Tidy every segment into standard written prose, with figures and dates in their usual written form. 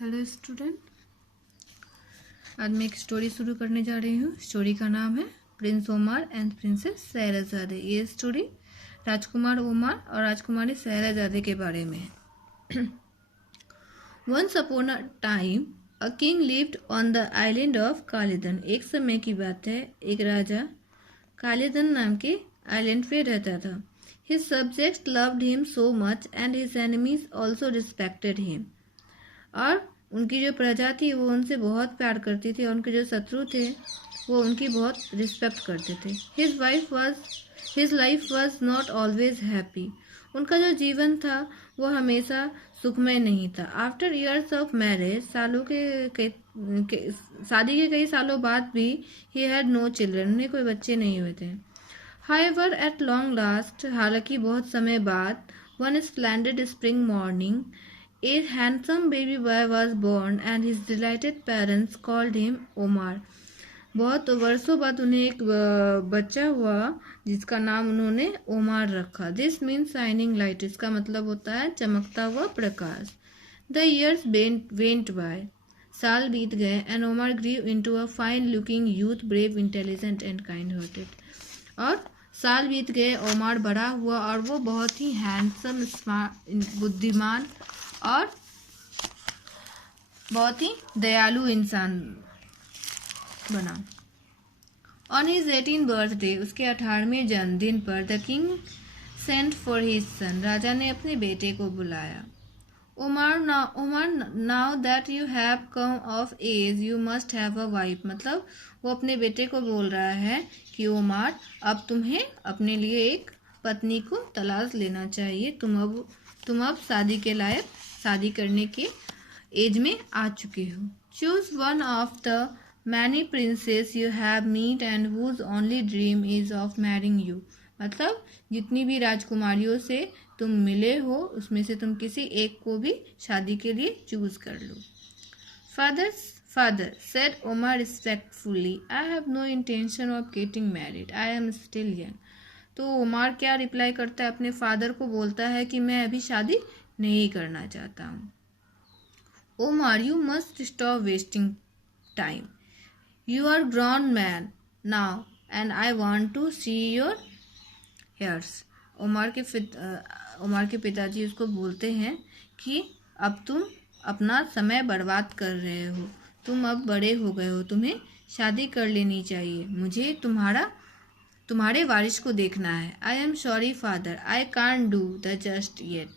Hello student, आज मैं एक स्टोरी शुरू करने जा रही हूँ। स्टोरी का नाम है प्रिंस ओमार एंड प्रिंसेस शहरजादे। ये स्टोरी राजकुमार ओमार और राजकुमारी शहरजादे के बारे में है। Once upon a time a king lived on the island of Kalidan. एक समय की बात है, एक राजा कालीदन नाम के आइलैंड पे रहता था। His subjects loved him so much and his enemies also respected him. और उनकी जो प्रजा थी वो उनसे बहुत प्यार करती थी और उनके जो शत्रु थे वो उनकी बहुत रिस्पेक्ट करते थे। His life was not always happy. उनका जो जीवन था वो हमेशा सुखमय नहीं था। आफ्टर ईयर्स ऑफ मैरिज, शादी के कई सालों बाद भी ही हैड नो चिल्ड्रन, उन्हें कोई बच्चे नहीं हुए थे। हाउएवर एट लॉन्ग लास्ट, हालांकि बहुत समय बाद, one splendid spring morning a handsome baby boy was born and his delighted parents called him Omar. बहुत वर्षों बाद उन्हें एक बच्चा हुआ जिसका नाम उन्होंने ओमार रखा। दिस मीन्स शाइनिंग लाइट, इसका मतलब होता है चमकता हुआ प्रकाश। द ईयर्स वेंट बाय, साल बीत गए, and Omar grew into a fine looking youth, brave, intelligent and kind hearted. और साल बीत गए, ओमार बड़ा हुआ और वो बहुत ही हैंडसम, स्मार्ट, बुद्धिमान और बहुत ही दयालु इंसान बना। ऑन हिज 18th बर्थडे, उसके 18वें जन्मदिन पर, the king sent for his son, राजा ने अपने बेटे को बुलाया। Omar now that you have come of age you must have a wife. मतलब वो अपने बेटे को बोल रहा है कि ओमार, अब तुम्हें अपने लिए एक पत्नी को तलाश लेना चाहिए। तुम अब शादी के लायक, शादी करने के एज में आ चुके हो। Choose one of the many princesses you have meet and whose only dream is of marrying you. मतलब जितनी भी राजकुमारियों से तुम मिले हो उसमें से तुम किसी एक को भी शादी के लिए चूज कर लो। Father said Omar respectfully, I have no intention of getting married, I am still young. तो ओमार क्या रिप्लाई करता है, अपने फादर को बोलता है कि मैं अभी शादी नहीं करना चाहता हूँ। Omar, you must stop wasting time, you are grown man now and I want to see your heirs. Omar के पिताजी उसको बोलते हैं कि अब तुम अपना समय बर्बाद कर रहे हो, तुम अब बड़े हो गए हो, तुम्हें शादी कर लेनी चाहिए, मुझे तुम्हारे वारिस को देखना है। I am sorry father, I can't do the just yet.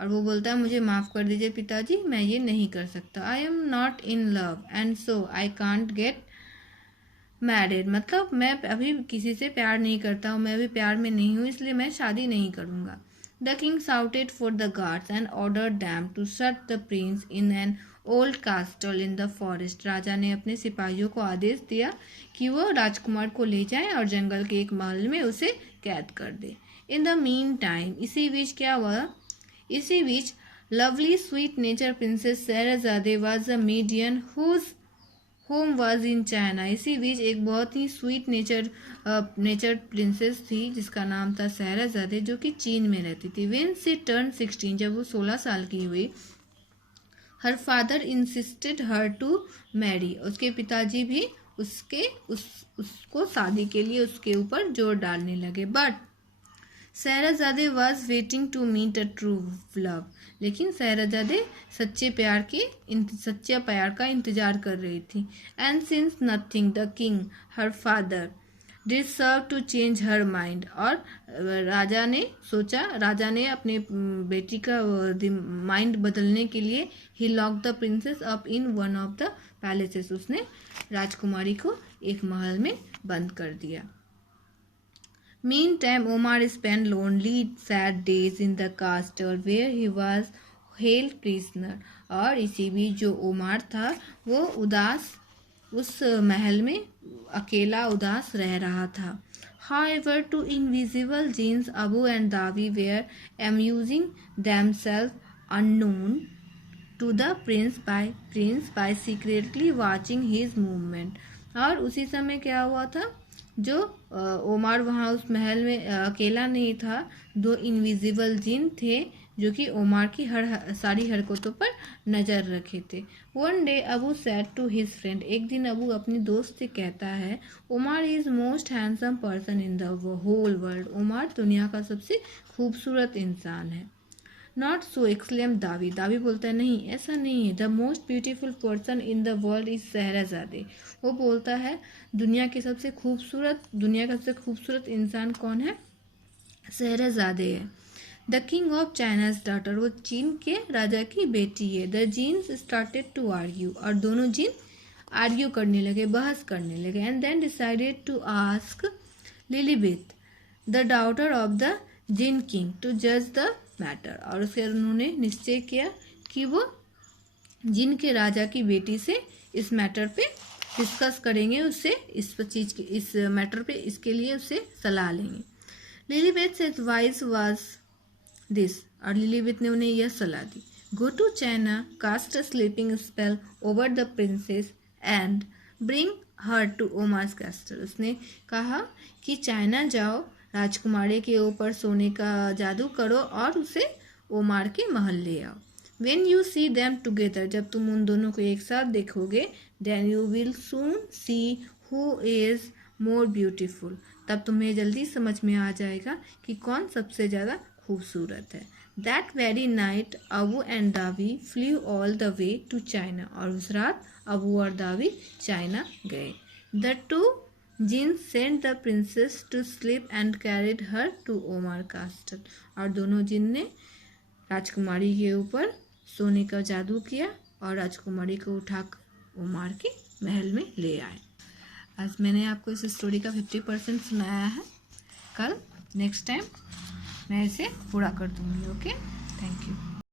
और वो बोलता है, मुझे माफ़ कर दीजिए पिताजी, मैं ये नहीं कर सकता। I am not in love and so I can't get married. मतलब मैं अभी किसी से प्यार नहीं करता हूँ, मैं अभी प्यार में नहीं हूँ, इसलिए मैं शादी नहीं करूँगा। The king shouted for the guards and ordered them to shut the prince in an old castle in the forest. राजा ने अपने सिपाहियों को आदेश दिया कि वो राजकुमार को ले जाएं और जंगल के एक महल में उसे कैद कर दे। इन द मीन टाइम, इसी बीच lovely sweet nature princess Scheherazade was a maiden whose home was in China. इसी बीच एक बहुत ही स्वीट नेचर प्रिंसेस थी जिसका नाम था शहरजादे, जो कि चीन में रहती थी। व्हेन शी टर्न 16, जब वो 16 साल की हुई, her father insisted her to marry, उसके पिताजी भी उसको शादी के लिए उसके ऊपर जोर डालने लगे। But Scheherazade was waiting to meet a true love, लेकिन शहरजादे सच्चे प्यार का इंतजार कर रही थी। And since nothing the king her father did serve to change her mind. और राजा ने अपने बेटी का माइंड बदलने के लिए ही lock the princess up in one of the palaces, उसने राजकुमारी को एक महल में बंद कर दिया। Meantime, Omar spent lonely, sad days in the castle where he was held prisoner. और इसी बीच जो ओमार था वो उस महल में अकेला उदास रह रहा था। However, two invisible jinns, Abu and Davi, were amusing themselves unknown to the prince by secretly watching his movement. और उसी समय क्या हुआ था, जो ओमार वहाँ उस महल में अकेला नहीं था, दो इनविजिबल जिन थे जो कि ओमार की सारी हरकतों पर नज़र रखे थे। One day Abu said to his friend, एक दिन अबू अपनी दोस्त से कहता है, Omar is most handsome person in the whole world, Omar दुनिया का सबसे खूबसूरत इंसान है। नॉट सो एक्सक्लेम दावी, दावी बोलता है नहीं ऐसा नहीं है। The most beautiful person in the world is Scheherazade, वो बोलता है दुनिया का सबसे खूबसूरत इंसान कौन है? शहरजादे है। The king of China's daughter, वो चीन के राजा की बेटी है। The jinns started to argue, और दोनों जीन आर्ग्यू करने लगे, बहस करने लगे। And then decided to ask Lilibeth the daughter of the jinn king to जज द मैटर, और उसके उन्होंने निश्चय किया कि वो जिन के राजा की बेटी से इस मैटर पे डिस्कस करेंगे, उससे इस मैटर पे इसके लिए उससे सलाह लेंगे। लिलीबेथ एडवाइस वाज दिस, और लिलीबेथ ने उन्हें यह सलाह दी, go to China, cast a sleeping spell over the princess and bring her to Omar's castle. उसने कहा कि चाइना जाओ, राजकुमारी के ऊपर सोने का जादू करो और उसे ओमार के महल ले आओ। When you see them together, जब तुम उन दोनों को एक साथ देखोगे, then you will soon see who is more beautiful, तब तुम्हें जल्दी समझ में आ जाएगा कि कौन सबसे ज़्यादा खूबसूरत है। That very night Abu and Dawi flew all the way to China, और उस रात अबू और दावी चाइना गए। The two jinns sent the princess to sleep and carried her to Omar castle, और दोनों जिन ने राजकुमारी के ऊपर सोने का जादू किया और राजकुमारी को उठाकर ओमार के महल में ले आए। आज मैंने आपको इस स्टोरी का 50% सुनाया है। कल नेक्स्ट टाइम मैं इसे पूरा कर दूँगी। Okay, thank you.